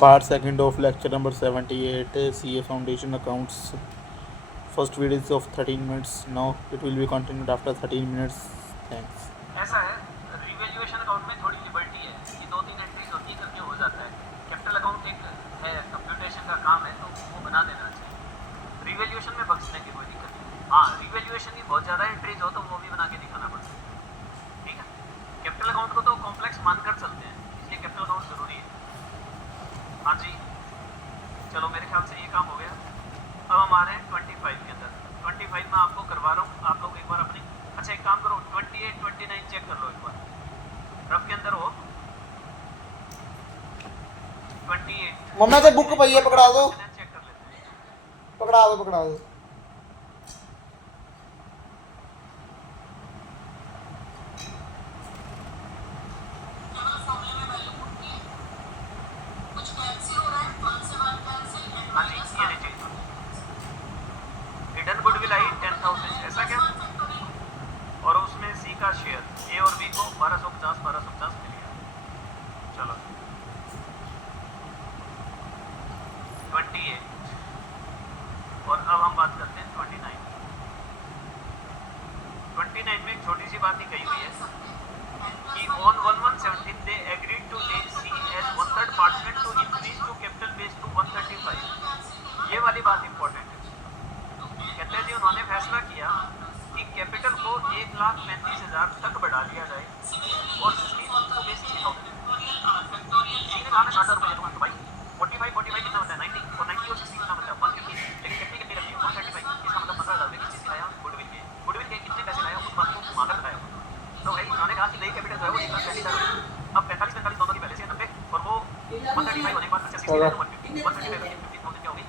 Part second of lecture number 78, CA Foundation Accounts. First video is of 13 minutes. Now it will be continued after 13 minutes. Thanks. ऐसा है, revaluation account में थोड़ी liberty है कि 2-3 entries होती है करके हो जाता है। कैपिटल अकाउंट एक है, कंप्यूटेशन का काम है, तो वो बना देना चाहिए। रिवैल्यूएशन में बख्शने की कोई दिक्कत नहीं। हाँ, रिवैल्यूएशन की बहुत ज़्यादा एंट्रीज हो तो वो भी बना के दिखाना पड़ता है, ठीक है। कैपिटल अकाउंट को तो कॉम्प्लेक्स मानकर चलते हैं, इसलिए कैपिटल अकाउंट ज़रूरी है। हाँ जी, चलो मेरे ख्याल से ये काम हो गया। अब हम आ रहे हैं 25 के अंदर। 25 में आपको करवा रहा हूँ, आप लोग एक बार अपनी, अच्छा एक काम करो, 28, 29 चेक कर लो एक बार, रफ के अंदर हो। 28 मम्मा से बुक पई है, पकड़ा दो, चेक कर लेते हैं। पकड़ा दो, पकड़ा दो। हाँ जी, ये लीजिए, हिडन गुडविल आई 10,000, ऐसा क्या? और उसमें सी का शेयर ए और बी को 1250 मिल गया। चलो 28, और अब हम बात करते हैं 29। 29 में एक छोटी सी बात ही कही हुई है कि on 11/17 they agreed to take C as 1/3 पार्टमेंट to increase to capital base to 135। ये वाली बात इंपॉर्टेंट है। कहते हैं जी उन्होंने फैसला किया कि कैपिटल को 1,35,000 तक बढ़ा दिया जाए और सी टू बेस 60,000। सी ने कहा मैं 60,000 रुपये दूंगा, तो भाई 45 कितना होता है 90, और 90 और 60 कितना होता है 150। लेकिन कितनी रखी है 135, इसका मतलब 15,000 रुपये किस चीज़ से लाया? गुडविल के कितने पैसे लाया उस बात को घुमाकर बताया। तो भाई उन्होंने कहा कि नई कैपिटल जो है वो 1,35,000, अब 45 दोनों की पहले से 90, और वो 135 होने के बाद 60 है तो 150, 135 50,000 क्या हो गई?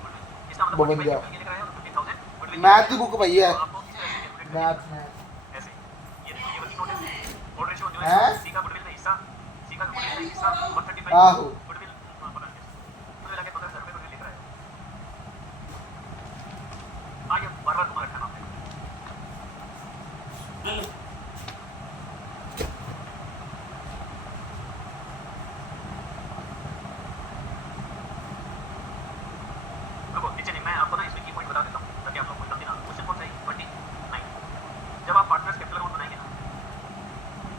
इसका मतलब 45 कैपिटल लेकर आया और 50,000 गुडविल। मैथ की बुक पई है, आपको किस तरह से कैलकुलेट मैथ ऐसे ये वर्किंग नोट है, कोड रेशियो जो है हैं? सी का गुडविल का हिस्सा, सी का गुडविल का हिस्सा 135 आहो गुडविल, पता नहीं तो लगे 15,000 रुपये गुडविल लेकर आया। हाँ, ये बार-बार घुमा रखा है आपने। देखो नीचे नहीं, मैं आपको ना इसमें की पॉइंट बता देता हूँ ताकि आप लोग कोई गलती ना हो। क्वेश्चन कौन सा है? 29। जब आप पार्टनर्स कैपिटल अकाउंट बनाएंगे ना,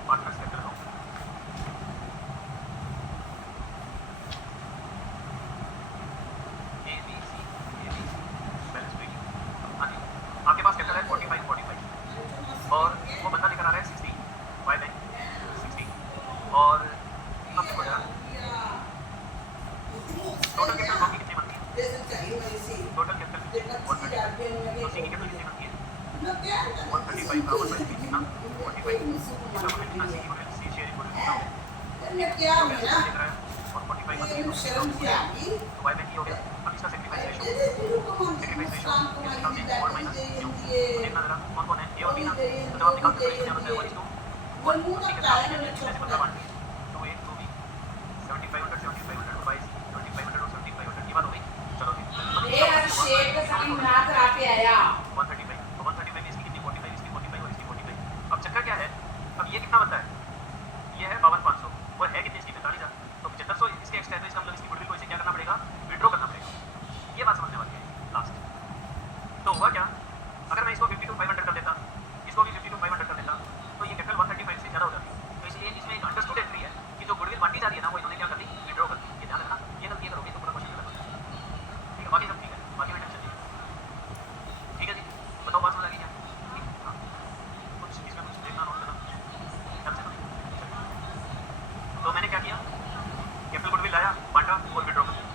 partners capital account A B C balance sheet, हाँ जी, आपके पास कैपिटल है 45 और वो बंदा लेकर आ रहा है 60 बाय बैंक 60, और अब देखो जरा टोटल कैपिटल बाकी कितनी बनती है? टोटल कैपिटल 135, तो सी की कैपिटल कितनी बनती है? 135 का 1/3 कितना? 45, इसका मतलब कितना? सी की गुडविल, सी शेयर गुडविल कितना हो गया? तो पैसे लेकर आया और 45 तो बाय बैंक ही हो गया। अब इसका सेक्रीफाइस रेशियो और माइनस क्यू, तो देखना जरा कौन कौन है ए और बी ना, तो जब आप निकालते हो क्या होता है 1:1, और सी के साथ कितने से बदला बांट दिया, 2 a 2 b 7500 और बाय 2500 और 7500, ये बात हो गई। चलो जी, अब इसका शेयर का साइन बना कर आके आया 135, तो 135 इसकी कितनी 45, इसकी 45 और इसकी 45। अब चक्कर क्या है, अब ये कितना बनता है? ये है 52,500 और है कितनी इसकी 45,000, तो 7500 इसके एक्स्ट्रा है, तो इसका मतलब इसकी गुडविल को इसे क्या करना पड़ेगा? विड्रॉ करना पड़ेगा। ये बात समझने वाली है लास्ट। तो हुआ क्या, अगर मैं इसको 52,500 कर देता, इसको भी 52,500 कर देता, तो ये कैपिटल 135 से ज़्यादा हो जाती। तो इसलिए इसमें एक अंडरस्टूड एंट्री है कि जो गुडविल बांटी जा रही है ना, वो इन्होंने क्या कर दी? विड्रॉ कर दी। ये ध्यान रखना, ये गलती करोगे तो पूरा क्वेश्चन गलत हो जाएगा। ठीक है, बाकी सब ठीक है, बाकी में टेंशन नहीं है। ठीक है जी, बताओ बात समझ आ गई क्या? हाँ, कुछ इसमें कुछ देखना नोट करना ध्यान से तो मैंने क्या किया, कैपिटल गुडविल लाया, बांटा और विड्रॉ कर दिया।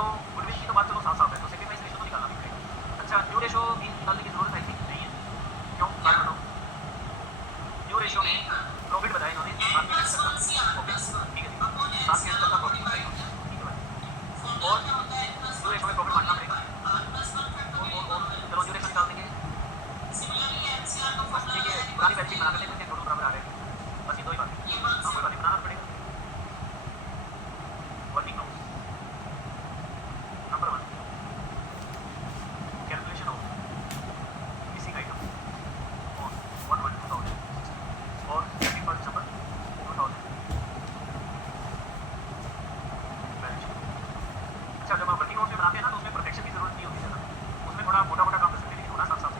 तो गुडविल की तो बात चलो साफ साफ है, तो सेक्रीफाइस रेशो तो निकालना भी पड़ेगा। अच्छा न्यू रेशो भी निकालने की जरूरत आई थिंक नहीं है, क्यों कारण बताओ। न्यू रेशो में प्रॉफिट बताया इन्होंने 7 के तक का, ओके ठीक है, 7 के तक का प्रॉफिट बताया इन्होंने, ठीक है भाई। और न्यू रेशो में प्रॉफिट मानना पड़ेगा, और चलो न्यू रेशो निकाल देंगे। बस देखिए पुरानी बैलेंस शीट बना कर देखते हैं दोनों बराबर आ रहे हैं, बस ये दो ही बात है, आपको बात बनाना पड़ेगा। Working notes number 1 calculation of missing item on 1/1/2000 और 31 दिसंबर 2000 बैलेंस शीट। अच्छा जब आप वर्किंग नोट्स में बनाते हैं ना तो उसमें परफेक्शन की जरूरत नहीं होती ज़्यादा, उसमें थोड़ा मोटा मोटा काम कर सकते हैं, लेकिन होना साफ साफ है।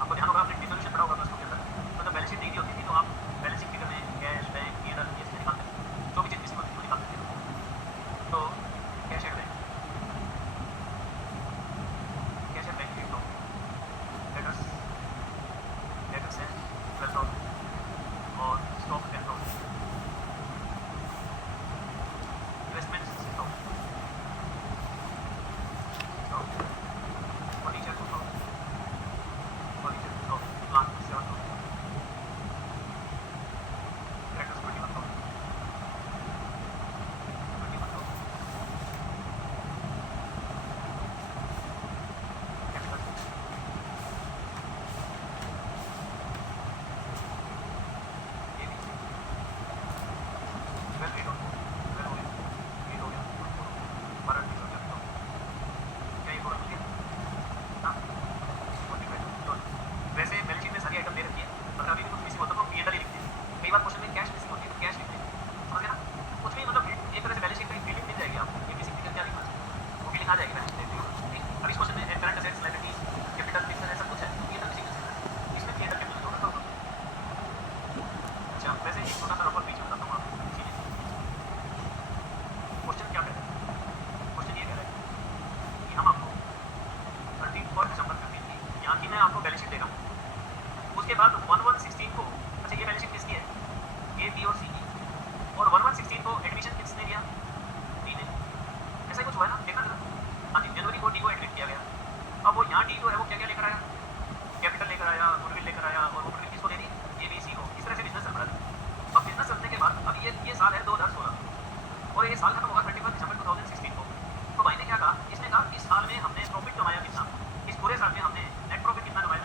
आपको ध्यान होगा आपने डिसोल्यूशन पढ़ा होगा प्लस 2 के अंदर, तो जब बैलेंस शीट नहीं दी होती थी तो आप बैलेंस शीट फिगर में कैश बैंक P&L ये चीज़ें निकालते थे, जो भी चीज़ मिसिंग होती थी वो निकालते थे। तो cash and bank, cash and bank लिख दो, डेटर्स है 12,000 और stock 10,000, investments 6,000, furniture 2,000, furniture 2,000, plant 7,000, creditors 21,000, 21,000, capital ABC 12 8 और 4 12 हो गया, 8 हो गया और 4 हो गया, 12 20 हो गया, क्या ये टोटल मिल गया ना 45। तो वैसे बैलेंस शीट में सारी आइटम दे रखी है, अगर अभी भी कुछ मिसिंग होता है तो हम P&L ही लिखते हैं। कई बार क्वेश्चन में कैश मिसिंग होती है तो कैश लिखते हैं, समझ गए ना। कुछ भी मतलब एक तरह से बैलेंस शीट का एक फीलिंग मिल जाएगी आपको, ये मिसिंग फिगर क्या लिखना चाहिए वो फीलिंग आ जाएगी बैलेंस शीट देखते ही। अब इस क्वेश्चन में current assets liabilities capital fixed है सब कुछ है, ये सब मिसिंग है, इसमें P&L कैपिटल जोड़ना होगा। अच्छा वैसे एक छोटा सा रफर बीच में बताता हूँ आपको चीज़ें। क्वेश्चन क्या कह रहा है, क्वेश्चन ये कह रहा है कि हम आपको 31 दिसंबर 15 की यहाँ की मैं आपको बैलेंस शीट दे रहा हूँ, उसके बाद 1/1/16 को, अच्छा ये बैलेंस शीट किसकी है A B और C की, और 1/1/16 को एडमिशन किसने दिया D ने, ऐसा ही कुछ हुआ है ना, देखना जरा। हाँ जी जनवरी को D को एडमिट किया गया, अब वो यहाँ D जो है वो क्या क्या लेकर आया, कैपिटल लेकर आया, गुडविल लेकर आया, और वो गुडविल किसको दे दी A B C को, इस तरह से बिजनेस चल रहा है। अब बिजनेस चलने के बाद अब ये साल है 2016 और ये साल खत्म होगा 31 दिसंबर 2016 को। तो भाई ने क्या कहा, इसने कहा इस साल में हमने प्रॉफिट कमाया कितना, इस पूरे साल में हमने नेट प्रॉफिट कितना कमाया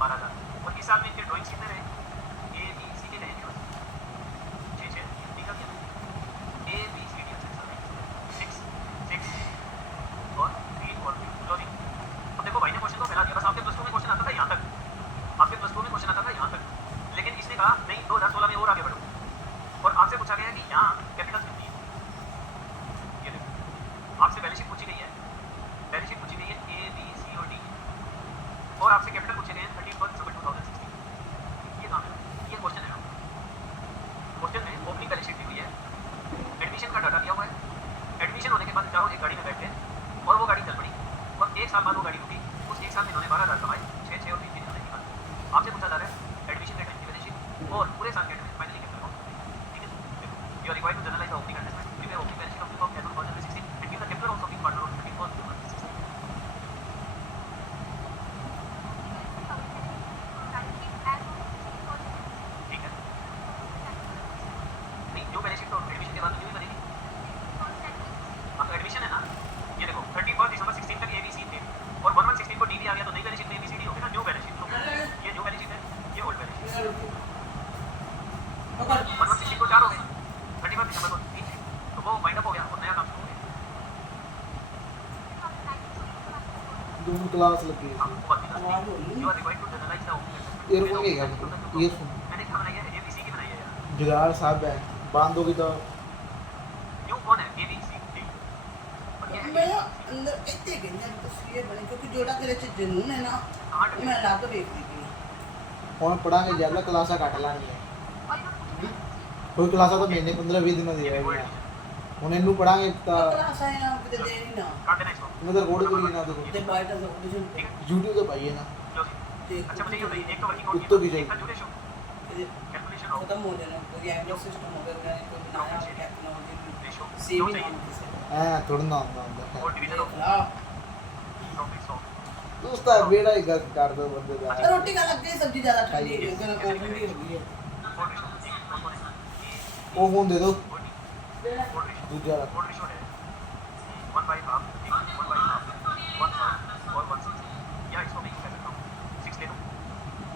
12,000, और इस साल में इनके ड्राइंग्स कितने रहे A B C के रहेंगे बस 6 निकल गया A B C D 6 और 3 और क्लोजिंग। अब देखो भाई ने क्वेश्चन को फैला दिया, बस आपके प्लस 2 में क्वेश्चन आता था यहाँ तक, आपके प्लस 2 में क्वेश्चन आता था यहाँ तक, लेकिन इसने कहा नहीं 2016 में और आगे बढ़ो, और आपसे पूछा गया कि यहाँ कैपिटल कितनी है, ये देखो आपसे बैलेंस शीट पूछी गई है, बैलेंस शीट पूछी गई है A B C और D, और आपसे कैपिटल पूछे गए हैं 31 दिसंबर 2016, ये काम है, ये क्वेश्चन है। क्वेश्चन में ओपनिंग बैलेंस शीट दी हुई है, एडमिशन का डाटा दिया हुआ है, एडमिशन होने के बाद चारों एक गाड़ी में बैठ गए और वो गाड़ी चल पड़ी, और एक साल बाद वो गाड़ी रुकी, उस एक साल में इन्होंने 12,000 कमाए, 6 और 3 इन्होंने निकाले। आपसे पूछा जा रहा है एडमिशन के टाइम की बैलेंस शीट और पूरे साल के टाइम फाइनली कैपिटल अमाउंट, ठीक है। देखो you are required to generalise the opening adjustment, prepare opening balance sheet of the firm as on 2016 and give the capital of the partner on 31 December 2016। ठीक है नहीं न्यू बैलेंस शीट तो admission के बाद new ही बनेगी। हाँ तो admission है ना, ये देखो 31 दिसंबर 16 तक ABC थे और 1/1/16 को D भी आ गया, तो नई बैलेंस शीट में ABCD हो गया ना, न्यू बैलेंस शीट। तो ये न्यू बैलेंस शीट है, ये ओल्ड बैलेंस शीट, 1/1/16 को 4 हो गए, 31 दिसंबर को 3 थे, तो वो वाइंड अप हो गया और नया काम शुरू हो गया। दोनों क्लास लगी है, हाँ वो बात भी you are required to generalise the opening adjustment. Earphone नहीं है ये सुन मैंने क्या बनाई है ABC की बनाई है यार, जुगाड़ साहब है बांधोगी तो न्यू कौन है ABC D, और ये मैं है अंदर इतने गंदे तस्वीरें बने क्योंकि जोड़ा तेरे च जुनून है ना, मैं ला के देख ली थी। कौन पढ़ाएंगे ज्यादा क्लासा काट लानी है, कोई क्लासा तो महीने 15-20 दिन दे रहा है, उन्हें इन्नू पढ़ाएंगे तो क्लास है ना किते दे नहीं ना काट देना इसको, मैं तो रिकॉर्ड करी ना तो ते बाइटा से ऑडिशन ठीक है यूट्यूब तो पाइए ना क्लोजिंग। देख अच्छा मुझे ये बताइए एक तो वर्किंग कुत्तों नोट की की जाएगी। एक का ड्यूरेशन कैलकुलेशन ऑफ खत्म हो जाना तो ये एंगल सिस्टम हो गया मैंने कोई बनाया टेक्नोलॉजी रेशो सी भी नाम किसे थोड़ा ना आंदा और डिवीजन ऑफ ला टॉपिक्स ऑफ तू उसका बेड़ा ही गलत कर दो बंदे दा रोटी का लग गई सब्जी ज्यादा ठंडी है गरम ठंडी हो गई है फोर रेशो वो फोन दे दो फोर रेशो दूसरा फोर रेशो है 1 by half 1 by half 1 और 1 6 या इसको मैं कैसे करता हूँ 6 ले लो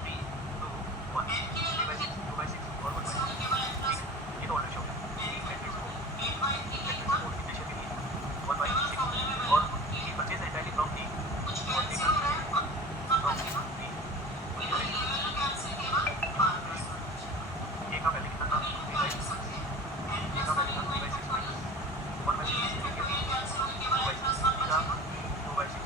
3 2 1 3 by 6 2 by 6 और 1 by 6 ये तो ऑर्डर शो है मैट्रिक्स 4 मल्टीप्लिकेशन के लिए 1 by 6 और ये परचेज एंटायरली फ्रॉम दी और पेपर फ्रॉम दी ये का पहले कितना था 3 by 6 ये का पहले था 3 by 6 minus 1 by 6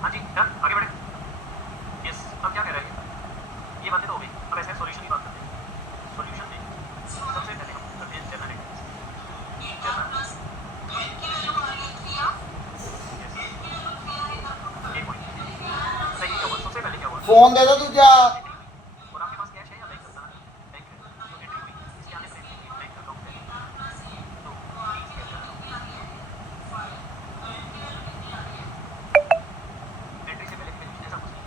हाँ जी डन आगे बढ़े यस अब क्या कह रहे हैं ये बातें तो हो गई अब ऐसे सॉल्यूशन की बात करते हैं सॉल्यूशन में सबसे पहले हम करते हैं जनरेट सही क्या हुआ सबसे पहले क्या हुआ फोन दे दो दूसरा और आपके पास कैश है या बैंक करता है बैंक है तो एंट्री हुई इसके आने से बैंक अकाउंट है तो एंट्री से पहले एडमिशन ऐसा कुछ नहीं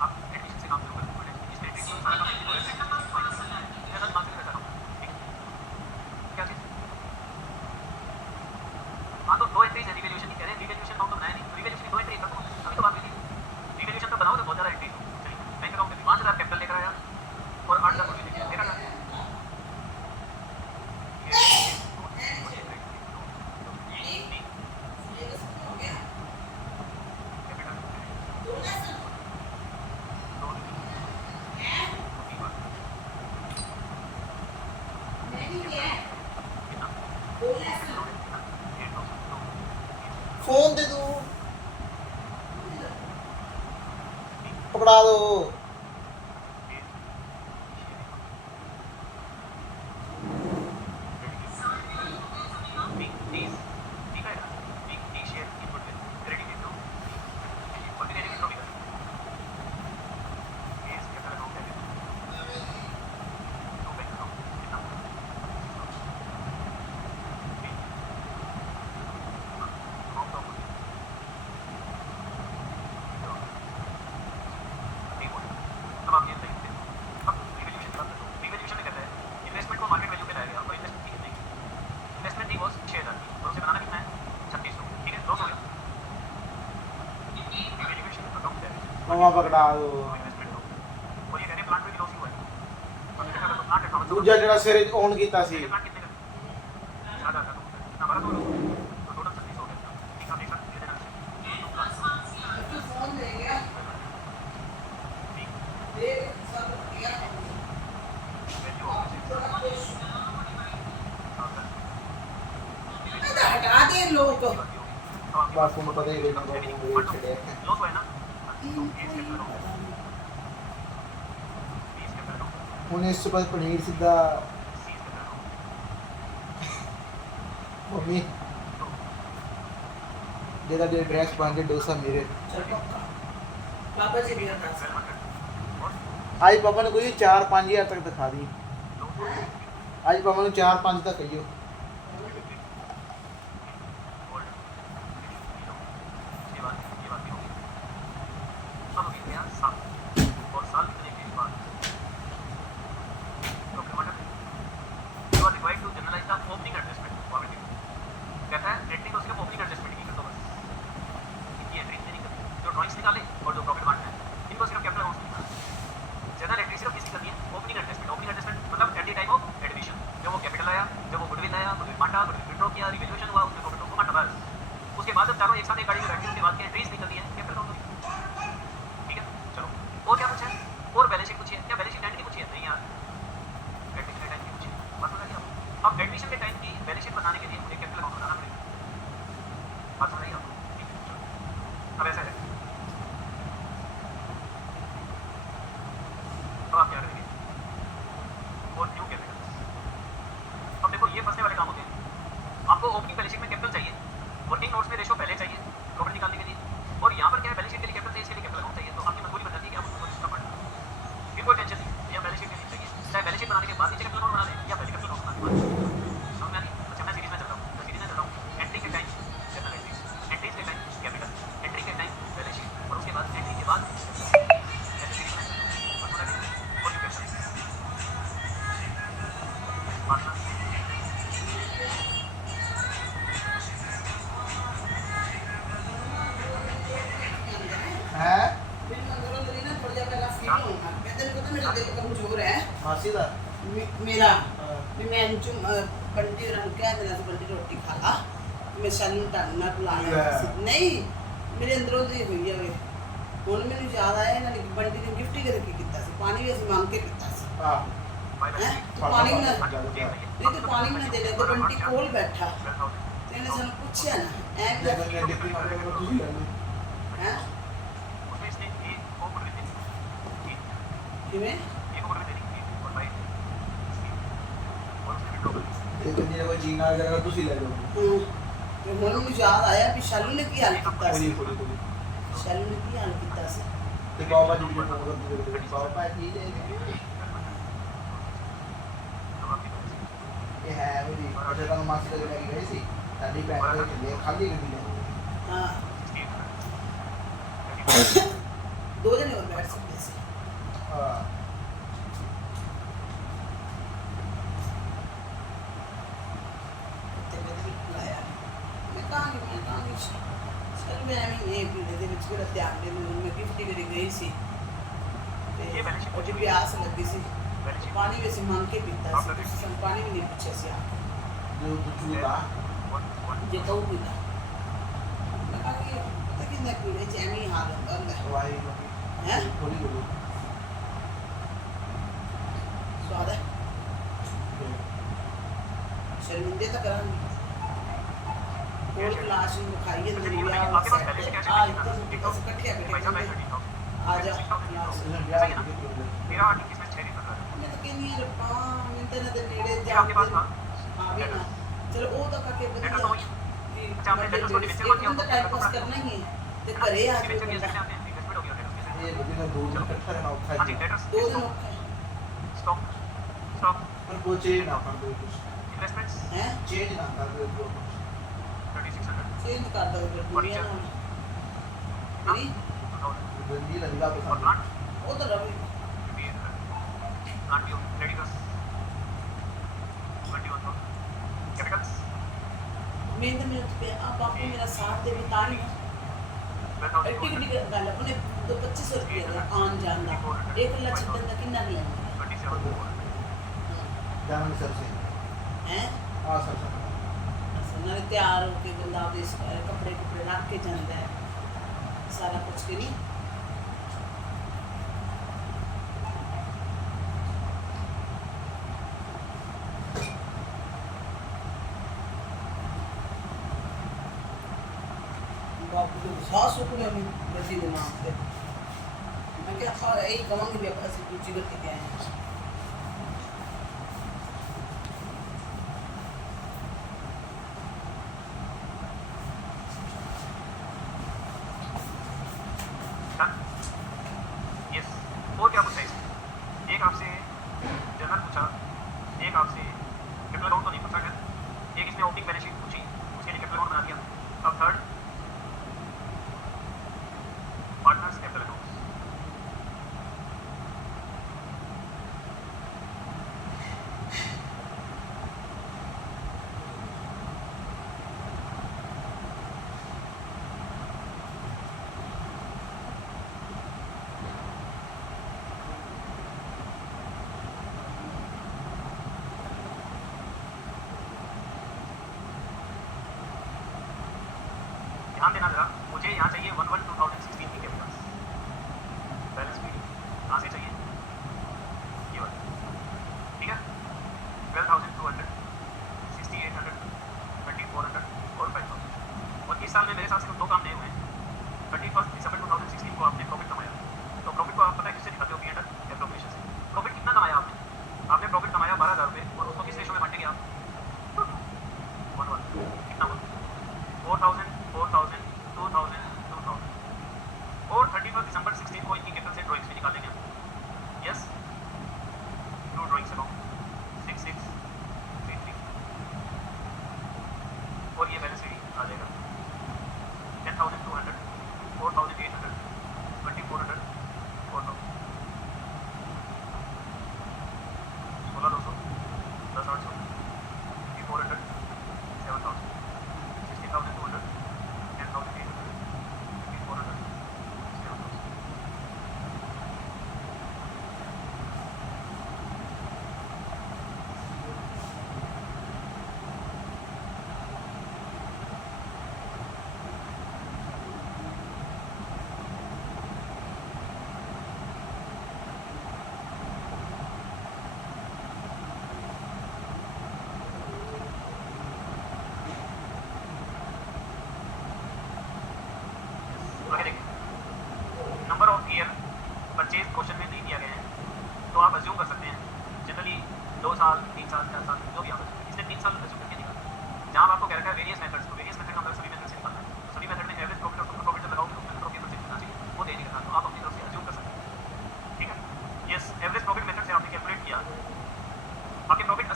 आप एडमिशन से काम शुरू कर दो इस एंट्री से सारा काम शुरू करें ऐसा दिमाग से पैसा कमाओ ठीक है क्या चीज़ हाँ तो दो एंट्रीज है रिवैल्यूएशन की कह रहे हैं रिवैल्यूएशन अकाउंट तो बनाया नहीं रिवैल्यूएशन की दो एंट्री रखो अभी तो बात हुई थी रिवैल्यूएशन तो बनाओ तो बहुत ज़्यादा एंट्रीज हो चलिए बैंक अकाउंट में 5,000 कैपिटल लेकर आया और 8,000 रुपये लेकर आया फोन दे दो पकड़ा दो अब आप ये देखते हैं अब रिवैल्यूएशन की बात करते हैं रिवैल्यूएशन में कहता है इन्वेस्टमेंट को मार्केट वैल्यू पे लाया गया और इन्वेस्टमेंट की कितनी इन्वेस्टमेंट थी वो 6,000 की और उसे बनाना कितना है 3600 ठीक है लॉस हो गया रिवैल्यूएशन अकाउंट है मामा पकड़ा दो इन्वेस्टमेंट हो और ये कहते हैं प्लांट में भी लॉस ही हुआ है अब देखा तो प्लांट है दूसरा जरा सिर ऑन कीता सी प्लांट कितने का ज़्यादा का ना बड़ा तो टोटल 36 हो गया ठीक है देख सकते हैं तू फोन ले गया दे सब किया वैल्यू हो गई हटा दे लोग बस तुम पता ही नहीं को छड़े लॉस हुआ है ना तो केस के करो 20 के करो ਹੁਣ ਇਸ ਤੋਂ ਬਾਅਦ ਪਨੀਰ ਸਿੱਧਾ 30 के करो ਮੰਮੀ ਜਿਹਦਾ ਡਰੈਸ ਬਣ ਕੇ ਡੋਸਾ ਮੇਰੇ चल पक्का बाबा जी भी हटा 1200 और ਅੱਜ ਪਾਪਾ ਨੇ ਕੋਈ 4-5000 ਤੱਕ ਦਿਖਾ ਦੀ लोस हो गया ਅੱਜ ਪਾਪਾ ਨੂੰ 4-5 ਤੱਕ ਕਹੀਓ गोल्ड ये बात भी होगी अब हो गया साल और साल कितने के बाद document you are required to generalise the opening adjustment quality कहता है रेटिंग को सिर्फ ओपनिंग एडजस्टमेंट की कर दो बस इनकी एंट्री नहीं करनी जो ड्राइंग्स निकाले और जो प्रॉफिट मार्जिन है इनको सिर्फ कैपिटल अकाउंट निकालना जनरल एंट्री सिर्फ किसकी करनी है ओपनिंग एडजस्टमेंट मतलब at the time of admission जब वो कैपिटल आया जब वो गुडविल आया आप क्या करेंगे और न्यू कैपिटल। अब देखो ये फंसने वाले काम होते हैं। आपको ओपनिंग बैलेंस शीट में कैपिटल चाहिए, वर्किंग नोट्स में रेशो पहले चाहिए प्रॉफिट निकालने के लिए, और यहाँ पर क्या है बैलेंस शीट के लिए कैपिटल चाहिए, इसके लिए कैपिटल अमाउंट चाहिए। तो आपकी मजबूरी बन जाती है कि आप उसको इसका पढ़ना। फिर कोई टेंशन नहीं, या बैलेंस शीट नहीं चाहिए, चाहे बैलेंस शीट बनाने के बाद नीचे कैपिटल अमाउंट बना दें या पहले कैपिटल अमाउंट बना दें। समझ में आ रही? अच्छा मैं सीरीज में चल रहा हूँ, सीरीज में चल रहा हूँ। एंट्री के टाइम जनरल एंट्रीज, एंट्रीज के टाइम कैपिटल, एंट्री के टाइम बैलेंस शीट, और उसके बाद एंट्री के बाद ऐसे सीरीज में और पूरा और न्यू कैपिटल पार्टनर। है मेरे अंदरों अंदर ही ना थोड़ा ज्यादा मेरा फील होगा। मैं तेरे को तो मेरा दिल कमजोर है मासी दा मेरा हाँ। भी मैं अंचु बंटी रंग क्या है मेरा से बंटी रोटी खा ला मैं सैलून टालना बुलाया नहीं मेरे अंदरों से हुई है वे ਹੁਣ ਮੈਨੂੰ ਯਾਦ ਆਇਆ ਇਹਨਾਂ ਨੇ ਬੰਟੀ ਨੇ ਗਿਫਟ ਹੀ ਕਰਕੇ ਕੀਤਾ ਸੀ ਪਾਣੀ ਵੀ ਅਸੀਂ ਮੰਗ ਕੇ ਪੀਤਾ ਸੀ ਆਹ ਹੈ ਪਾਣੀ ਵੀ ਨਾ ਨਹੀਂ ਤੇ ਪਾਣੀ ਵੀ ਨਾ ਦੇ ਦੇ ਤੇ ਬੰਟੀ ਕੋਲ ਬੈਠਾ ਤੇ ਇਹਨੇ ਸਾਨੂੰ ਪੁੱਛਿਆ ਨਾ ਐ ਜੇ ਮੈਂ ਡਿਪਟੀ ਮਾਰੇ ਕੋ ਤੁਸੀਂ ਲੈ ਲਓ ਹੈ उसमें इसने ये वो बोल रहे थे कि ਕਿਵੇਂ ये को बोल रहे थे कि और भाई और उसने विड्रॉ कर दी। ਇਹ ਬੰਦੇ ਨੇ ਕੋਈ ਜੀਨਾ ਵਗੈਰਾ ਤੁਸੀਂ ਲੈ ਲਓ ਹਾਂ ਤੇ ਹੁਣ ਮੈਨੂੰ ਯਾਦ ਆਇਆ ਵੀ ਸ਼ਾਲੂ ਨੇ ਕੀ ਹਾਲ ਕੀਤਾ ਸੀ ਕੋਈ ਕੋਈ ਸ਼ਾਲੂ ਨੇ ਕੀ ਹਾਲ ਕੀਤਾ ਸੀ ਤੇ ਬਾਬਾ ਜੀ ਨੂੰ ਫੋਨ ਕਰਦੇ ਨੇ ਬਾਬਾ ਜੀ ਦੇ तो आपकी बात है। ਇਹ ਹੈ ਮੇਰੀ ਅਜੇ ਤਾਂ ਮਾਸੀ ਦੇ ਲੈ ਕੇ ਗਈ ਸੀ ਸਾਡੀ ਭੈਣ ਦੇ ਚੱਲੇ ਖਾਲੀ ਗੱਡੀ ਲੈ ਹਾਂ 16 ਦੋ ਜਣੇ ਹੋਰ ਬੈਠ ਸਕਦੇ ਸੀ ਹਾਂ ਤੇ ਮੈਂ ਵੀ ਲਾਇਆ ਮੈਂ ਕਹਾਂਗੀ ਸਰ ਮੈਂ ਐਵੇਂ ਇਹ ਪੀੜੇ ਦੇ ਵਿੱਚ ਕਿਹੜਾ ਧਿਆਨ ਦੇ ਨੂੰ ਮੈਂ ਗਿਫਟ ਕਰੀ ਗਈ ਸੀ ਤੇ ਇਹ balance sheet ਉਹ ਵੀ ਆਸ ਲੱਗੀ ਸੀ बैलेंस शीट ਪਾਣੀ ਵੀ ਅਸੀਂ ਮੰਗ ਕੇ ਪੀਤਾ ਸੀ ਤੁਸੀਂ ਸਾਨੂੰ ਪਾਣੀ ਵੀ ਨਹੀਂ ਪੁੱਛਿਆ ਸੀ ਆ ਕੇ ਜੋ ਦੁੱਚੂ ਦਾ 1 ਜੇ ਕਹੂ ਵੀ ਤਾਂ ਮੈਂ ਕਹਾਂਗੀ ਪਤਾ ਕਿੰਨਾ ਪੀੜੇ ਚ ਐਵੇਂ ਹੀ ਹਾਲ ਹੁੰਦਾ ਵਾਈ ਹੈ ਥੋੜੀ ਬੋਲੋ ਸਵਾਦ ਹੈ ਸ਼ਰਮਿੰਦੇ ਤਾਂ ਕਰਾਂਗੇ ਕੋਲ ਕਲਾਸ ਨੂੰ ਖਾਈਏ अच्छा ਅੰਦਰ ये ਵਿਆਹ बताइए आपके पास बैलेंस शीट कैसे ਆ देखिए ना एक तो ਇਕੱਠੇ भाई साहब मैं ਬੈਠੇ 30,000 ਆ ਜਾ क्लास ਵਿਆਹ सही है ना मेरा आर्टिकल इसमें 6 दिन लग रहा है। ਮੈਂ ਤਾਂ ਕਹਿੰਦੀ ਹਾਂ ਰੱਬਾ ਮੈਂ ਤਾਂ ਇਹਨਾਂ ਦੇ ਨੇੜੇ फिर ਜਾ आपके पास था ਆ ਵੀ ਨਾ ਚਲੋ ਉਹ ਤਾਂ ਕਾਕੇ ਬਦਲ लेटर तो वही अच्छा आपने लेटर को डिविजन ਇੱਕ किया ਦਿਨ ਤਾਂ टाइम पास करना ही है ਤੇ ਘਰੇ ਆ डिविजन ਕੇ कैसे करते हैं इन्वेस्टमेंट हो गया लेटर कैसे ਇਹ ਬੰਦੇ ਦਾ ਦੋ ਦਿਨ ਇਕੱਠਾ ਰਹਿਣਾ ਔਖਾ हाँ जी ਹੈ लेटर्स ਦੋ ਦਿਨ ਔਖਾ ਹੈ स्टॉक स्टॉक ਪਰ ਕੋਈ ਚੇਂਜ ਨਾ ਕਰ ਦੋ ਕੁਝ इन्वेस्टमेंट्स ਹੈ ਚੇਂਜ ਨਾ ਕਰ ਦੋ 3600 ਚੇਂਜ ਕਰ ਦੋ ਫਿਰ ਦੁਨੀਆ ਨਾਲ ਮੇਰੀ 2000 ਬੰਦੀ ਲੱਗਦਾ और ਪਸੰਦ प्लांट ਉਹ ਤਾਂ ਰਵੀ प्लांट भी रेडी बस 21 कैपिटल्स ਮਿਹਨਤ ਮਿਹਨਤ पे ਆ ਬਾਪੂ ਮੇਰਾ ਸਾਥ ਦੇ ਬਤਾ ਨਹੀਂ 12000 ਐਕਟੀ ਕਿਹੜੀ ਗੱਲ ਹੈ ਉਹਨੇ 2500 ਰੁਪਏ ਦਾ ਆਉਣ ਜਾਣ ਦਾ 1 ਲੱਖ ਛੱਡਣ ਦਾ ਕਿੰਨਾ ਵੀ ਲੈਣਾ 27 ਜਾਨ ਸਰ ਸੇ ਹੈ ਆ ਸਰ ਸਰ ਨਾਲੇ ਤਿਆਰ ਹੋ ਕੇ ਬੰਦਾ ਆਪਦੇ ਕੱਪੜੇ ਕੁਪੜੇ ਰੱਖ ਕੇ ਜਾਂਦਾ ਹੈ ਸਾਰਾ ਕੁਝ ਕਿ ਨਹੀਂ ਬਾਪੂ ਦੇ ਸਾਹ ਸੁੱਕ ਗਏ ਨੇ ਗੱਡੀ ਦੇ ਨਾਮ ਤੇ ਮੈਂ ਕਿਹਾ ਆਪਾਂ ਇਹ ਕਵਾਂਗੇ ਵੀ ਆਪਾਂ ਅਸੀਂ ਦੂਜੀ ਗੱਡੀ ਤੇ ਆਏ ਹਾਂ यस और क्या पूछा इसमें एक आपसे जनरल पूछा एक आपसे कैपिटल अकाउंट तो नहीं पूछा कर एक इसने ओपनिंग बैलेंस शीट पूछी उसके लिए कैपिटल अकाउंट बना दिया अब थर्ड पार्टनर्स कैपिटल अकाउंट ध्यान देना जरा मुझे यहाँ चाहिए 1/1/2016 की कैपिटल्स बैलेंस शीट कहाँ से चाहिए ये वाला ठीक है 12,200 6,800 2,400 और 5,000 और इस साल में मेरे हिसाब से तो दो काम नए हुए हैं 31 दिसंबर 2016 को आपने प्रॉफिट कमाया तो प्रॉफिट को आप पता है किससे दिखाते हो P&L एप्रोप्रिएशन से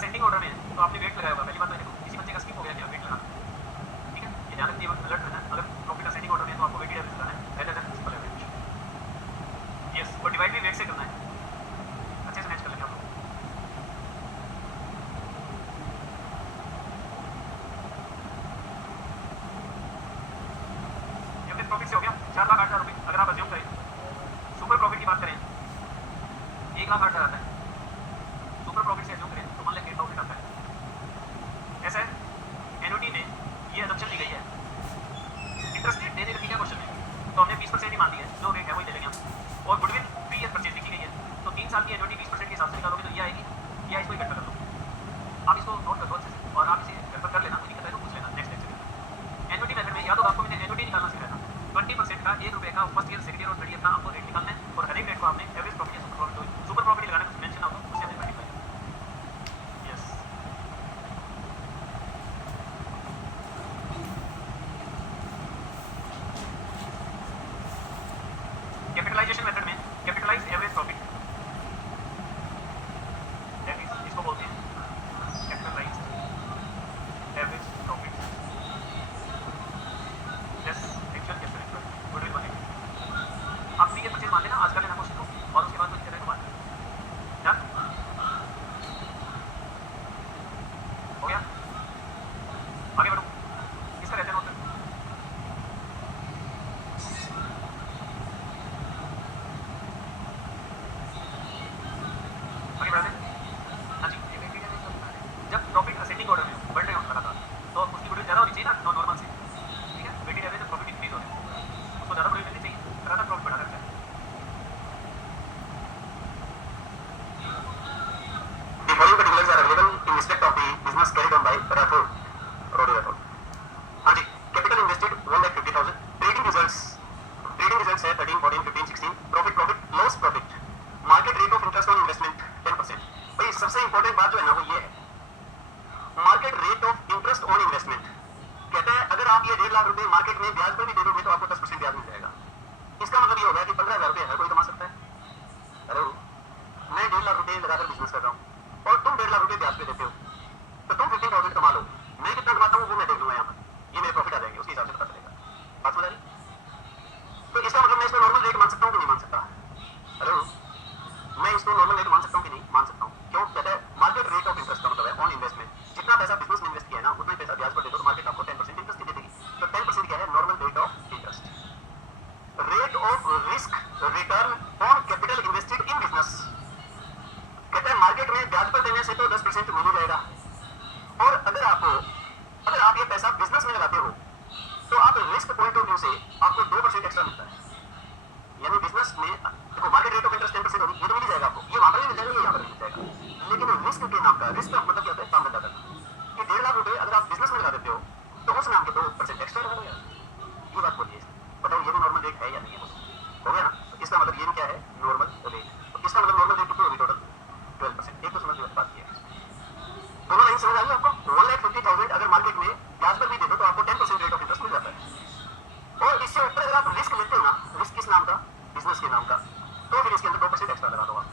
असेंडिंग ऑर्डर में है तो आपने वेट लगाया होगा। पहली बात तो देखो किसी बच्चे का स्किप हो गया क्या वेट लगाना, ठीक है, ये ध्यान रखिए, अलर्ट रहना। अगर प्रॉफिट असेंडिंग ऑर्डर में है तो आपको वेट एवरेज लगाना है rather than simple average. Yes, और डिवाइड भी वेट से करना है, अच्छे से मैच कर लेंगे आप लोग। एवरेज प्रॉफिट से हो गया 4,08,000 रुपये। अगर आप अज्यूम करें सुपर प्रॉफिट की बात करें 1,08,000 आता है, सुपर प्रॉफिट से अज्यूम करें तो 1,08,000 आता है। ऐसा है एनओटी में ये अजम्पशन दी गई है, इंटरेस्ट रेट दे दे रखी है क्वेश्चन में, तो हमने 20% ही मान लिया है, जो रेट है वही ले लेंगे हम। और गुडविल 3 ईयर परचेज लिखी गई है, तो 3 साल की एनओटी 20% के हिसाब से निकालोगे तो ये आएगी, या इसको इकट्ठा कर लो। आप इसको नोट कर दो अच्छे से और आप इसे घर पर कर लेना, कोई दिक्कत है तो पूछ लेना नेक्स्ट लेक्चर में। एनओटी मेथड में या तो आपको मैंने एनओटी निकालना सिखाया था, 20% का ₹1 का फर्स्ट ईयर सेकंड ईयर और थर्ड ईयर का आपको रेट निकालना है, और हर एक रेट को आपने एवरेज प्रॉफिट या सुपर प्रॉफिट लगाना कुछ मेंशन ना हो उससे आपने मल्टीप्लाई। यस, कैपिटलाइजेशन मेथड में कैपिटलाइज एवरेज प्रॉफिट इसको बोलते हैं capitalise average profit. Yes, actual capital goodwill बनेगी। आप 3 ईयर परचेज मान लेना, आज कर लेना क्वेश्चन को, और उसके बाद कुछ करें तो बात डन हो गया। आगे बढ़ो, इसका रहते हैं नोट। आगे बढ़ते हैं। हाँ जी, जब प्रॉफिट असेंडिंग ऑर्डर में बढ़ रहे हो लगातार तो उसकी गुडविल ज़्यादा होनी चाहिए ना नॉर्मल से, ठीक है। वेटेड एवरेज जब प्रॉफिट इंक्रीज हो रहे हैं उसको ज़्यादा गुडविल मिलनी चाहिए, लगातार प्रॉफिट बढ़ा रहता है। The following particulars are available in respect of the business carried on by Rathod, Roddy Rathod. हाँ जी, कैपिटल इन्वेस्टेड 1,50,000, ट्रेडिंग रिजल्ट्स है 13, 14, 15, 16, profit loss profit, market rate of interest on investment 10%। भाई सबसे इंपॉर्टेंट बात जो है ना वो ये है, market rate of interest on investment. कहता है अगर आप ये 1.5 लाख रुपए मार्केट में ब्याज पर भी दे दोगे तो आपको 10% ब्याज मिल जाएगा। इसका मतलब ये होगा कि 15,000 रुपए हर कोई कमा सकता है। हेलो, मैं 1.5 लाख रुपए लगाकर बिजनेस कर रहा हूँ और तुम 1.5 लाख रुपए ब्याज पे देते हो, तो तुम 15,000 कमा लो, मैं कितना कमाता हूँ वो मैं देख लूंगा यहाँ पर, ये मेरे प्रॉफिट आ जाएंगे, उसके हिसाब से पता चलेगा। बात समझ आ रही? तो इसका मतलब मैं इसको नॉर्मल रेट मान सकता हूँ कि नहीं मान सकता? हेलो, मैं इसको नॉर्मल रेट मान सकता हूँ कि नहीं मान सकता हूँ? क्यों? कहता है मार्केट रेट ऑफ इंटरेस्ट का मतलब है ऑन इन्वेस्टमेंट, जितना पैसा बिजनेस में इन्वेस्ट किया है ना उतना ही पैसा ब्याज पर दे दो तो मार्केट आपको 10% इंटरेस्ट दे देगी। तो 10% क्या है? Normal rate of interest. Rate of risk return on capital invested in business. कहता है मार्केट में ब्याज पर देने से तो 10% मिल जाएगा, और अगर आप ये पैसा बिजनेस में लगाते हो तो आप रिस्क पॉइंट ऑफ व्यू से आपको 2% एक्स्ट्रा मिलता है। यानी बिजनेस में देखो मार्केट रेट ऑफ इंटरेस्ट 10% होगी, ये तो मिल जाएगा आपको, ये वहां पर भी मिल जाएगा, ये यहाँ पर भी मिल जाएगा। लेकिन रिस्क के नाम का, रिस्क का मतलब क्या होता है? काम धंधा करना। कि 1.5 लाख रुपए अगर आप बिजनेस में लगा देते हो तो उस नाम के 2% एक्स्ट्रा लगा देगा। ये बात बोलिए, बताओ ये भी नॉर्मल रेट है या नहीं है? हो गया ना? तो इसका मतलब ये क्या है? Normal rate. तो इसका मतलब नॉर्मल रेट कितनी होगी टोटल? 12%। एक तो समझ लो बात की है, दोनों लाइन समझ आ गई आपको? 1,50,000 अगर मार्केट में ब्याज पर भी दे दो तो आपको 10% रेट ऑफ इंटरेस्ट मिल जाता है, और इससे ऊपर अगर आप रिस्क लेते हो ना, रिस्क किस नाम का? बिजनेस के नाम का, तो फिर इसके अंदर 2% एक्स्ट्रा लगा दो आप।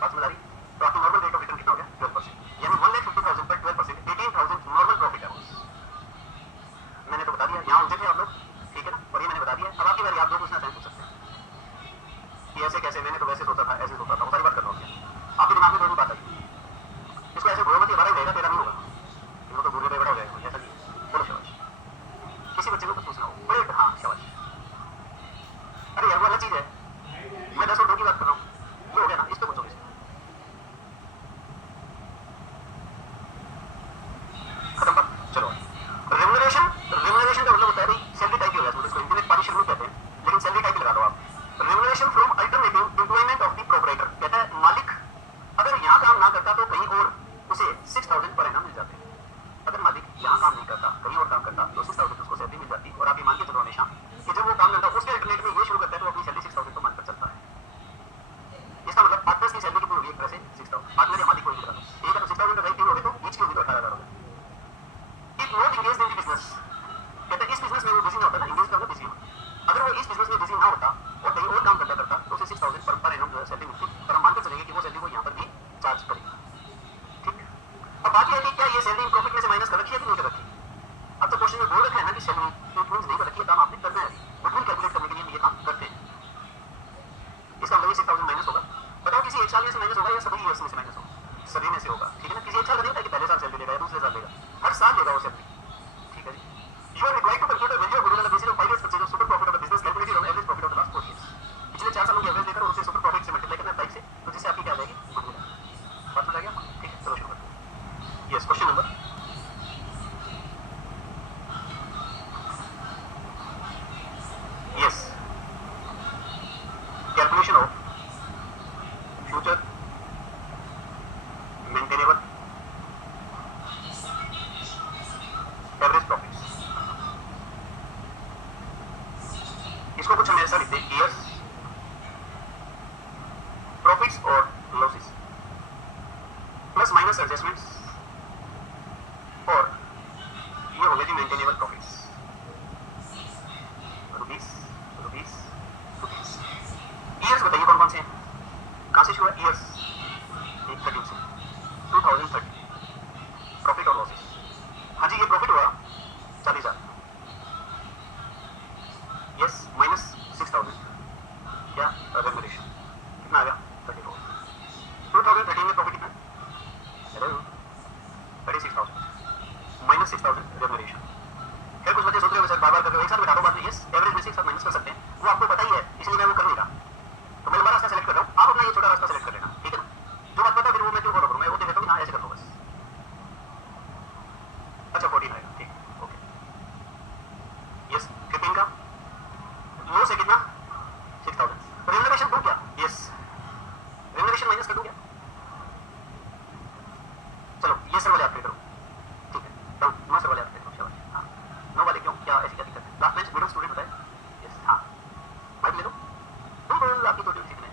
बात समझ आ रही? तो आपकी नॉर्मल रेट ऑफ रिटर्न कितना हो गया? 12%। यानी 1,50,000 पर 12%, 18,000 नॉर्मल प्रॉफिट है। मैंने तो बता दिया, यहाँ उलझे थे आप लोग, ठीक है ना? और ये मैंने बता दिया। अब आपकी बारी, आप जो पूछना चाहें पूछ सकते हैं कि ऐसे कैसे, मैंने तो वैसे सोचा था, ऐसे सोचा था, वो सारी बात कर रहा हूँ। आपके दिमाग में थोड़ी बात आई, इसको ऐसे घोड़ा मत, हमारा ही रहेगा, तेरा नहीं होगा, वो तो घूरे पे बड़ा हो जाएगा, ऐसा नहीं है। बोलो शाबाश। किसी बच्चे को कुछ पूछना हो बड़े, हाँ शाबाश। अरे यार वो अलग चीज है, मैं 10 और 2 की बात कर रहा हूँ, ये हो गया ना? इस पे पूछोगे खत्म बात, चलो। रेम्यूनरेशन का मतलब होता है भाई सैलरी टाइप ही हो गया, इसको हिंदी में पारिश्रमिक कहते हैं, लेकिन सैलरी टाइप ही लगा दो आप। Remuneration from alternative employment of the proprietor. कहता है मालिक अगर यहाँ काम ना करता तो कहीं और उसे 6,000 पर एनम मिल जाते। अगर मालिक यहाँ काम नहीं करता, कहीं और काम करता तो 6,000 उसको सैलरी मिल जाती। और आप ये मान के चलो हमेशा कि जब वो काम करता उसके अल्टरनेट में ये शुरू करता है तो अपनी सैलरी 6,000 को मानकर चलता है। इसका मतलब पार्टनर्स की सैलरी कितनी होगी? एक तरह से 6,000। पार्टनर या मालिक कोई भी करा दो, एक है तो 6,000 का, 3 हो गए तो ईच की होगी तो 18,000 हो गए। If not engaged in the business, कहता है इस बिजनेस में वो बिजी ना होता ना, इंगेज का बिजी हो, अगर वो इस बिजनेस में बिजी ना होता और कहीं और काम करता तो उसे 6,000 पर एनम जो है सैलरी मिलती, और हम मानकर चलेंगे कि वो सैलरी वो यहाँ पर भी चार्ज करेगा। ठीक, साल में से माइनस होगा या सभी ईयर्स में से माइनस होगा? सभी में से होगा, ठीक है ना? किसी एक साल नहीं कि पहले साल सैलरी लेगा या दूसरे साल लेगा, हर साल लेगा वो सैलरी, ठीक है जी. You are required to calculate the value of goodwill on the basis of 5 years purchase of super profit of the business calculated on average profit of the last 4 years. पिछले 4 सालों की एवरेज लेकर उसे super profit से multiply करना है 5 से, तो जिससे आपकी क्या आ जाएगी गुडविल. बात समझ आ गया? ठीक है, चलो शुरू करते हैं. Yes, question number yes, calculation of future maintainable average profits. इसको कुछ हम ऐसा लिखते हैं, ईयर्स प्रॉफिट्स और लॉसेस प्लस माइनस एडजस्टमेंट्स, और ये हो गया जी maintainable profits. Rupees rupees rupees. Years बताइए कौन कौन से हैं, कहाँ से शुरू है? ईयर्स 13 से 2030. प्रॉफिट और लॉसेस, हाँ जी ये प्रॉफिट हुआ 40,000. यस, माइनस 6,000 क्या रेम्यूनरेशन, कितना आ गया 34. 2013 में प्रॉफिट कितना? Hello 36,000 minus 6,000 remuneration. फिर कुछ बच्चे सोच रहे हो सर बार-बार कर रहे हो, एक साथ बैठा दो बात नहीं. यस, एवरेज में से एक साथ माइनस कर सकते हैं, वो आपको पता ही है, इसलिए मैं वो कर नहीं रहा. तो मैं लंबा रास्ता सेलेक्ट कर रहा हूँ, आप अपना ये छोटा रास्ता सेलेक्ट कर लेना, ठीक है ना? जो बात पता है फिर वो मैं क्यों फॉलो करूँ, मैं वो देख लेता हूँ. हाँ ऐसे कर लो बस. अच्छा 14 आएगा, ठीक, ओके. यस, 15 का लो से कितना 6,000. रेम्यूनरेशन दूं क्या? यस, रेम्यूनरेशन माइनस कर दूं क्या? चलो ये सर वाले आप करो, ठीक है. डाउन 9 सर वाले आप करो, शाबाश. हाँ 9 वाले क्यों, क्या ऐसी क्या दिक्कत है? लास्ट बेंच मिडिल स्टूडेंट बताए. यस, हाँ माइक ले लो, बिल्कुल आपकी तो ड्यूटी में.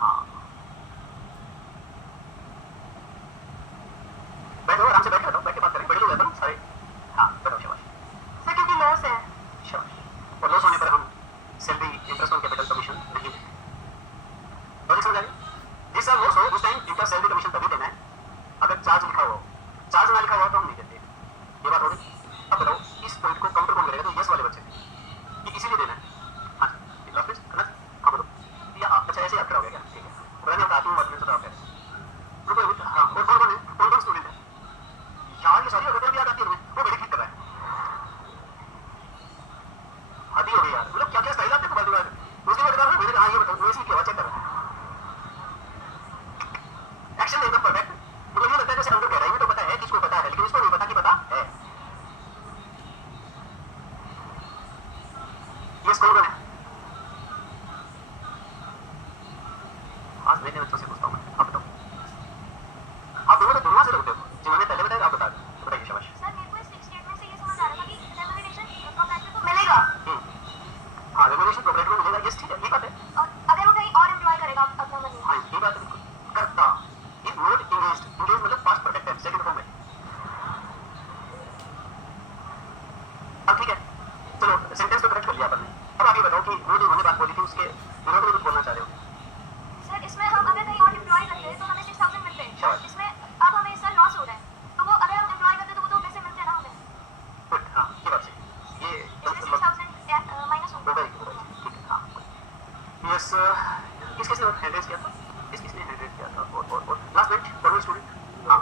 हाँ बैठो, आराम से बैठ जाओ, बैठ के बात करें, बड़े लोग हैं ना सारे. हाँ बैठो, शाबाश. सर क्योंकि लॉस है. शाबाश. और लॉस होने पर हम salary interest on capital commission नहीं देते. लॉजिक समझ आ गया? जिस साल लॉस हो उस टाइम इंटरेस्ट सैलरी कमीशन तभी देना है अगर चार्ज लिखा हुआ हो. चार्ज ना लिखा हुआ तो हम नहीं देते. ये बात हो गई. अब बताओ इस पॉइंट को काउंटर कौन करेगा? तो यस वाले बच्चे कि इसीलिए देना है. हाँ जी लास्ट पेज है ना? हाँ बोलो. या अच्छा ऐसे याद कराओगे क्या? ठीक है, पता नहीं आता हूँ मतलब आप कैसे. रुको हाँ, और कौन कौन है, कौन कौन स्टूडेंट है यार? ये सारी अगर भी याद आती है तुम्हें, वो बड़ी ठीक कर रहा है. हाथी हो गई यार, मतलब क्या क्या स्टाइल आते हैं बात बात. उसके बाद कहा मैंने कहा ये बताओ वैसे क्या चेक कर रहा है. एक्शन एकदम परफेक्ट. मुझे ये लगता है जैसे अंदर गहराई में तो पता है, किसको पता है, लेकिन इसको नहीं पता कि पता है. ये कौन है? आज मैंने बच्चों से पूछता हूँ मैं, आप बताओ. आप दोनों तो दुनिया से होते हो, जिन्होंने पहले बताया आप बता दो. बताइए शाबाश. सर मेरे को इस स्टेटमेंट से ये समझ आ रहा था कि रेम्यूनरेशन प्रोप्राइटर को मिलेगा. हाँ रेम्यूनरेशन प्रोप्राइटर को मिलेगा. यस ठीक है, ये बात है. और अगर वो कहीं और एम्प्लॉय करेगा अपना मनी. हाँ ये बात है बिल्कुल. करता इफ नॉट इंगेज्ड, इंगेज मतलब past perfect tense second form में. अब ठीक है, चलो सेंटेंस तो करेक्ट कर लिया अपन ने. अब आगे बताओ कि वो जो उन्होंने बात बोली थी उसके विरोध में कुछ बोलना चाह रहे हो. सर इसमें हम अगर कहीं और एम्प्लॉय करते हैं तो हमें 6,000 मिलते हैं. इसमें अब हमें इस साल लॉस हो रहा है, तो वो अगर हम एम्प्लॉय करते तो वो तो पैसे मिलते हैं ना हमें. गुड. हाँ ये बात सही. ये इसमें 6,000 माइनस होगा. ठीक है. हाँ यस. किसने हैंडल किया था? किसने हैंडल किया था? और लास्ट बेंच फॉरवर्ड स्टूडेंट. हाँ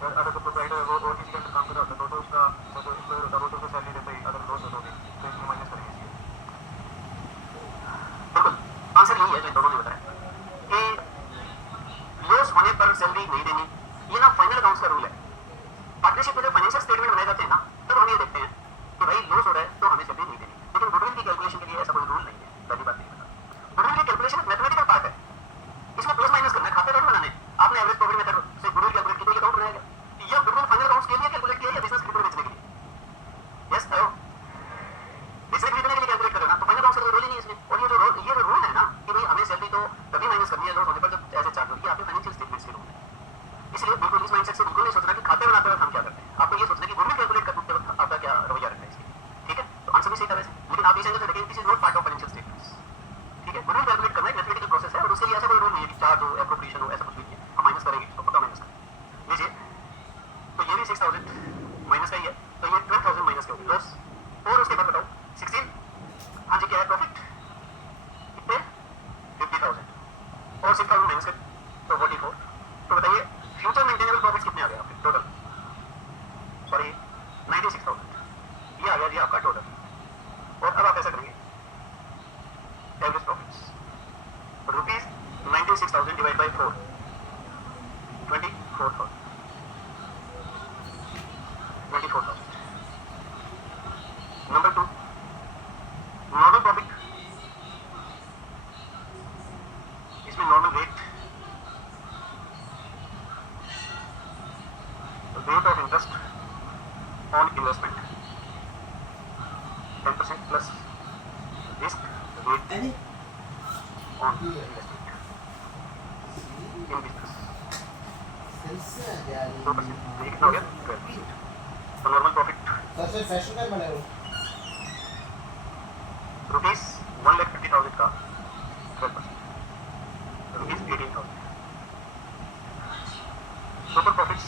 अगर तो प्रोवाइडर वो और किसी के अंदर काम कर रहा होता तो उसका जो एम्प्लॉयर होता वो तो उसको सैलरी देता ही, अगर लॉस होता तो इसमें माइनस करेंगे. बिल्कुल आंसर यही है जो दोनों ने बताया कि लॉस होने पर सैलरी नहीं देनी. ये ना फाइनल अकाउंट्स का रूल है. पार्टनरशिप में जब फाइनेंशियल स्टेटमेंट बनाए जाते हैं ना तब हम ये देखते हैं कि भाई लॉस हो रहा है तो हमें सैलरी नहीं देनी. लेकिन गुडविल की कैलकुलेशन के लिए ऐसा कोई रूल नहीं है. पहली बात नहीं. गुडविल की कैलकुलेशन मैथमेटिकल पार्ट है. इसमें प्लस माइनस करना है, खाते कैसे बनाने. आपने एवरेज प्रॉफिट मेथड से गुडविल कैलकुलेट किया तो ये अकाउंट बनाया गया. ये गुडविल फाइनल अकाउंट्स के लिए कैलकुलेट किया या बिजनेस क्रिप्टो बेचने के लिए? यस हेलो, बिजनेस खरीदने के लिए कैलकुलेट कर रहे हो ना, तो फाइनल अकाउंट्स का रोल ही नहीं है इसमें. और ये जो रूल है ना कि भाई हमें सैलरी तो तभी माइनस करनी है लॉस होने पर जब ऐसे चार्ज होगी. आपके फाइनेंशियल स्टेटमेंट्स के रूल है. इसलिए बिल्कुल इस माइंडसेट से बिल्कुल नहीं सोचना कि खाते बनाते वक्त हम क्या करते हैं. आपको ये सोचना कि गुडविल कैलकुलेट करते वक्त आपका क्या रवैया रखना है इसके. ठीक है, तो आंसर भी सही था वैसे, लेकिन आप इस एंगल से देखें this is not part of financial statements. ठीक है, गुडविल कैलकुलेट करना एक मैथमेटिकल प्रोसेस है और उसके लिए ऐसा कोई रूल नहीं है कि चार्ज हो एप्रोप्रिएशन हो, ऐसा कुछ भी नहीं है. हम माइनस करेंगे इसको, पक्का माइनस करेंगे. लीजिए तो ये भी 6,000 माइनस का ही है, तो ये 12,000 माइनस के होगी लॉस. और उसके बाद बताओ 16. हाँ जी क्या है प्रॉफिट? कितने? 50,000. और 6,000 माइनस कर तो 44। तो बताइए फ्यूचर मेंटेनेबल प्रॉफिट्स कितने आ गए आपके टोटल? सॉरी 96,000 ये आ गया जी आपका टोटल। और अब आप ऐसा करेंगे average profits ₹96,000 divide by 4 24,000 24,000। Number 2 normal profit, इसमें normal rate of interest on investment 10% plus risk rate अरे ऑन इन्वेस्टमेंट इन बिजनेस 2%। ये कितना हो गया? 12%। तो नॉर्मल प्रॉफिट सबसे फैशन का बना है ₹1,50,000 का 12%, ₹18,000। Total profits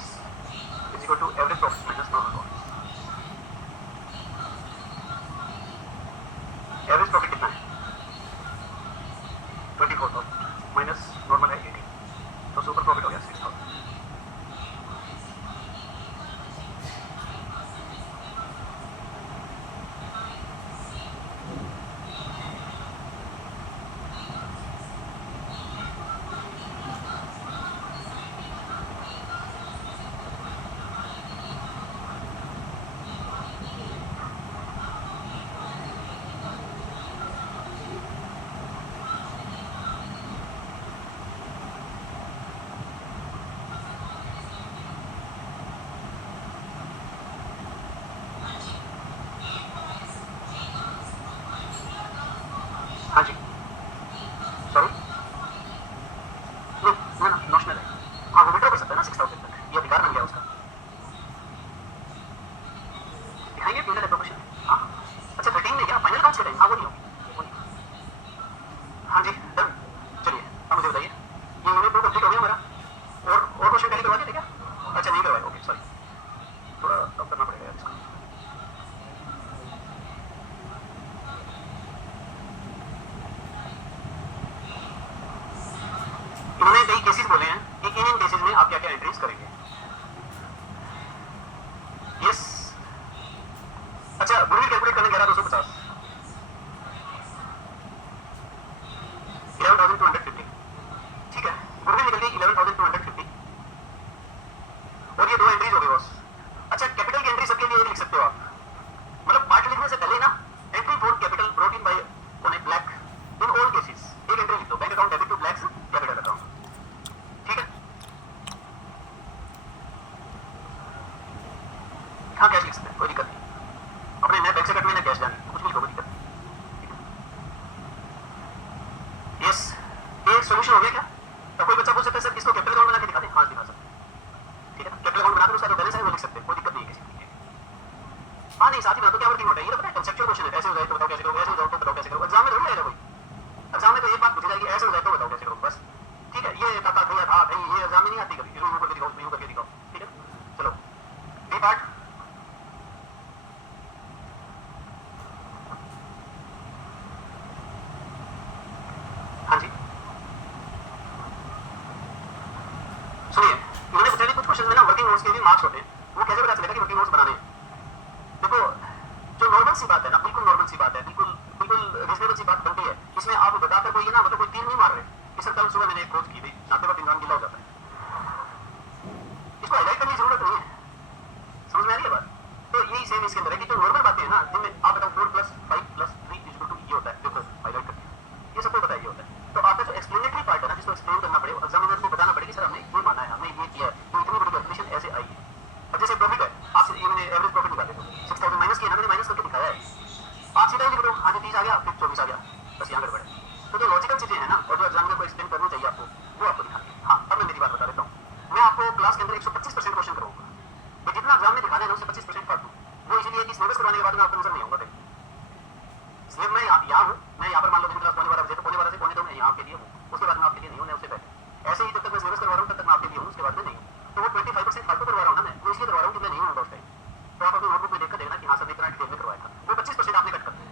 is equal to average profits minus normal profits. Average profit कितना है? 24,000 माइनस नॉर्मल है 18, तो सुपर प्रॉफिट हो गया 6,000। हाँ जी, सॉरी ना नॉशनल है। हाँ वो विड्रॉ कर सकता है ना 6,000 तक, ये अधिकार बन गया उसका। दिखाइए पीरियड एप्रोप्रिएशन। हाँ अच्छा 13 में क्या फाइनल अकाउंट्स के टाइम? हाँ वो नहीं होगी। हाँ जी डन। चलिए अब मुझे बताइए ये यूनिट 2 कंप्लीट हो गया हमारा। और क्वेश्चन पहले करवा दिए थे क्या? अच्छा नहीं करवाए, ओके सॉरी, थोड़ा कम करना पड़ेगा यार इसको। इन्होंने कई केसेस बोले हैं कि इन केसेस में आप क्या क्या एंट्रीज करेंगे। यस अच्छा गुडविल कैलकुलेट करने 11,250 11,250 ठीक है, गुडविल निकल गई 11,250 और ये 2 एंट्रीज हो गई बॉस। अच्छा कैपिटल की एंट्री सबके लिए लिख सकते हो आप, मतलब पार्ट लिखने से पहले ना entry for capital brought in by on a Black in all cases एक एंट्री लिख दो, bank account debit to Black's capital account, ठीक है। हाँ कैश लिख सकते हैं, कोई दिक्कत नहीं, अपने नए बैंक से कटने ना कैश जाने कुछ भी लिखो, कोई दिक्कत नहीं। यस ये सॉल्यूशन हो गया क्या? तो कोई बच्चा पूछ सकता है सर इसको कैपिटल अकाउंट बना के दिखा दें? हाँ दिखा सकते हैं, ठीक है। कैपिटल अकाउंट बनाकर उसका जो बैलेंस है वो लिख सकते हैं, कोई दिक्कत नहीं है किसी की। हाँ नहीं साथ ही बना तो क्या वर्किंग होता है, ये तो पता है कंसेप्चुअल क्वेश्चन है, ऐसे हो जाए तो बताओ कैसे करोगे, ऐसे हो जाओ तो बताओ कैसे करोगे। एग्जाम में थोड़ी आएगा कोई, एग्जाम में तो एक बात पूछी जाएगी ऐसे हो जाए तो बताओ कैसे करोगे, बस ठीक है। ये काका भैया था भाई, ये एग्जाम में नहीं आती कभी, यूं करके दिखाओ यूं करके दिखाओ, ठीक है। चलो बी पार्ट हाँ जी सुनिए, मैंने पूछा कुछ क्वेश्चन में ना वर्किंग नोट्स के भी मार्क्स होते हैं, वो कैसे पता चलेगा कि वर्किंग नोट्स बनाने हैं? देखो जो नॉर्मल सी बात है ना, बिल्कुल नॉर्मल सी बात है, बिल्कुल रीजनेबल सी बात बनती है, इसमें आप बताकर कोई ना मतलब कोई तीर नहीं मार रहे। इस कल सुबह मैंने एक खोज की थी, नाते वक्त इंसान गिला हो जाता है, इसको हाईलाइट करने की जरूरत नहीं है, समझ में आ रही है बात? तो यही सेम इसके अंदर है कि जो नॉर्मल बातें हैं ना जिनमें आप बताओ 4 + 5 + 3 = ये होता है, देखो हाईलाइट करके ये सबको बताइए होता है। तो आपका जो एक्सप्लेनेटरी पार्ट है ना जिसको एक्सप्लेन करना पड़ेगा, एग्जामिनर को बताना पड़ेगा सर हमने ये माना है, हमने ये किया है, तो इतनी बड़ी कैलकुलेशन ऐसे आई है। अब जैसे प्रॉफिट है, आप इन्होंने एवरेज प्रॉफिट निकाले तो 6,000 माइनस किया ना, मैंने माइनस करके दिखाया है, आप सीधा लिख दो, हाँ जी 30 आ गया फिर 24 आ गया, बस यहाँ गड़बड़ है। तो जो लॉजिकल चीजें हैं ना और जो एग्जामिनर को एक्सप्लेन करनी चाहिए आपको वो आपको दिखानी है। हाँ अब मैं मेरी बात बता देता हूँ, मैं आपको क्लास के अंदर 125% क्वेश्चन करूँगा, मैं जितना एग्जाम में दिखाना है उससे 25% काट दूँ, वो इसलिए कि सिलेबस करवाने के बाद मैं आपको नजर नहीं आऊंगा कहीं। सिलेबस में आप यहाँ हूँ, मैं यहाँ पर मान लो दिन क्लास 12:15 बजे, तो 12:15 से 12:15 मैं यहाँ आपके लिए हूँ, उसके बाद मैं आपके लिए नहीं हूँ, मैं उससे पहले ऐसे ही जब तक मैं सिलेबस करवा रहा हूँ तब तक मैं आपके लिए हूँ, उसके बाद में नहीं हूँ। तो वो 25% फालतू करवा रहा हूँ ना मैं, वो इसलिए करवा रहा हूँ कि मैं नहीं हूँ उस टाइम। तो आप अपनी नोटबुक में देखकर देखना कि हाँ सर इतना डिटेल में करवाया था, वो 25% आपने कट कर दिया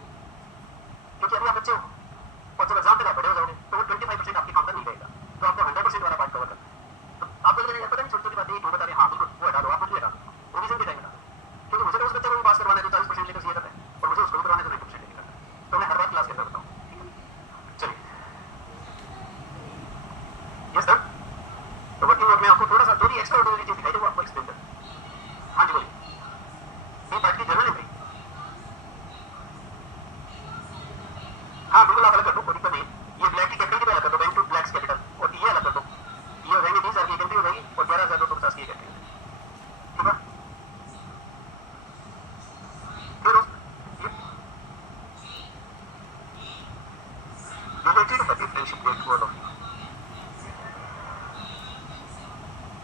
क्योंकि अभी आप बच्चे हो और जब एग्जाम पे आप बड़े हो जाओगे तो वो 25% आपके काम का नहीं रहेगा, तो आपको 100% वाला पार्ट कवर करना है। तो आपको लग रहा है पता नहीं छोटी छोटी बातें क्यों बता रहे हैं, हाँ बिल्कुल वो हटा दो, आप बिल्कुल हटा दो, रिवीजन के टाइम हटा दो, क्योंकि मुझे तो उस बच्चे को भी पास करवाना है जो 40% लेकर सीए करता है और मुझे उसको भी करवाना है जो 90% लेकर करता है, तो मैं हर बार क्लास के अंदर बताऊँ। चलिए यस सर, तो वर्किंग मोड में आपको थोड़ा सा जो भी एक्स्ट्रा ऑर्डिनरी चीज दिखाई दे वो आपको एक्सप्लेन कर। हाँ जी बोलिए, ये पार्ट की जर्नल एंट्री, हाँ बिल्कुल आप अलग कर दो, कोई दिक्कत नहीं, ये ब्लैक की कैपिटल की पे अलग कर दो, बैंक टू ब्लैक्स कैपिटल, और ये अलग कर दो, ये वैल्यू 20,000 की एंट्री हो जाएगी और 11,250 की एंट्री, ठीक है। फिर related happy friendship day to all of you,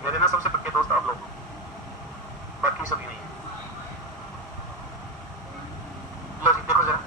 मेरे ना सबसे पक्के दोस्त आप लोग हो, बाकी सभी नहीं है। लो जी देखो जरा,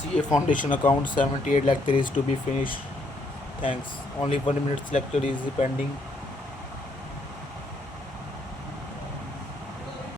CA Foundation account 78 lakh there is to be finished. Thanks. Only 1 minute lecture is pending.